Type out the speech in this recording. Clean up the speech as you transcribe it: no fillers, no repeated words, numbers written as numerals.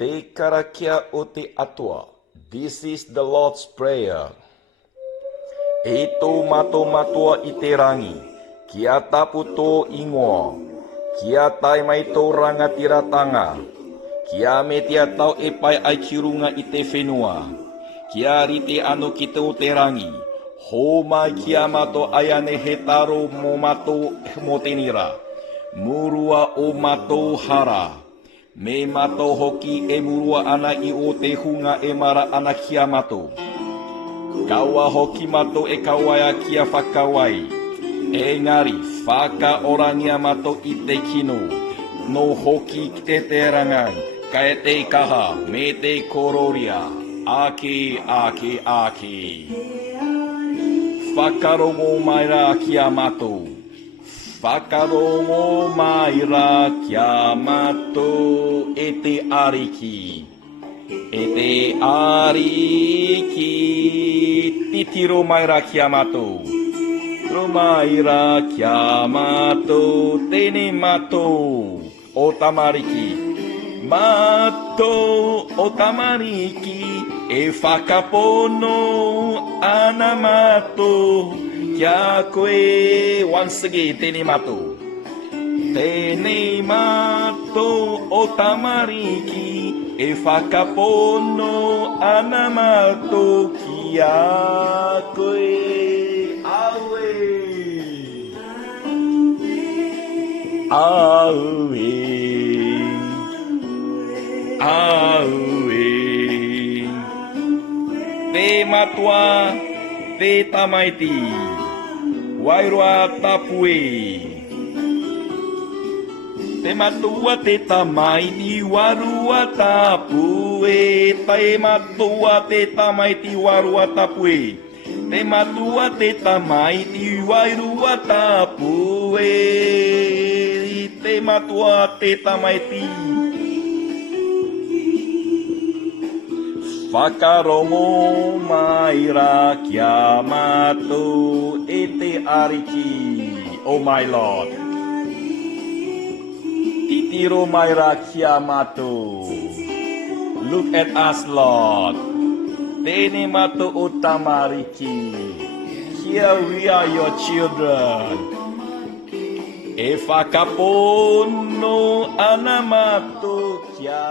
Te karakia o te atua. This is the Lord's Prayer. E tō mato matua I te rangi, kia tapu tō ingoa, kia tai mai tō rangatiratanga, kia me tia tau e pai ai ki runga I te whenua, kia rite ano ki tō te rangi, hō mai kia mato aiane he taro mo mato mo te nira, murua o mato hara, me mato hoki e murua ana I o te hunga e mara ana kia mato. Kaua hoki mato e kawaia kia whakawai. Engari, whakaorangia mato I te kino. No hoki ki te te rangai, ka e te kaha, me te kororia. Ake, ake, ake. Whakarongo mai rā kia mato. Whakarongo mai rā kia mato e te ariki. E te ariki, titiro mai rā kia matou. Tiro mai rā kia matou, tēne matou o tamariki. Matou o tamariki, e whakapono ana matou. Kia koe, once again, tēne matou. Tēne matou o tamariki, e whakapono ana mato ki a koe aue. Aue. Aue. Te matua, te tamaiti, wairoa tapue. Te matua te tamaiti warua tapue. Te matua te tamaiti warua tapue. Te matua te tamaiti warua tapue. Te matua te tamaiti. Whakarongo mai rā kia matou e te ariki, oh my Lord. Titiro mai rā kia matou. Look at us, Lord. Tēne matou o tamariki. Here we are your children. E whakapono ana matou kia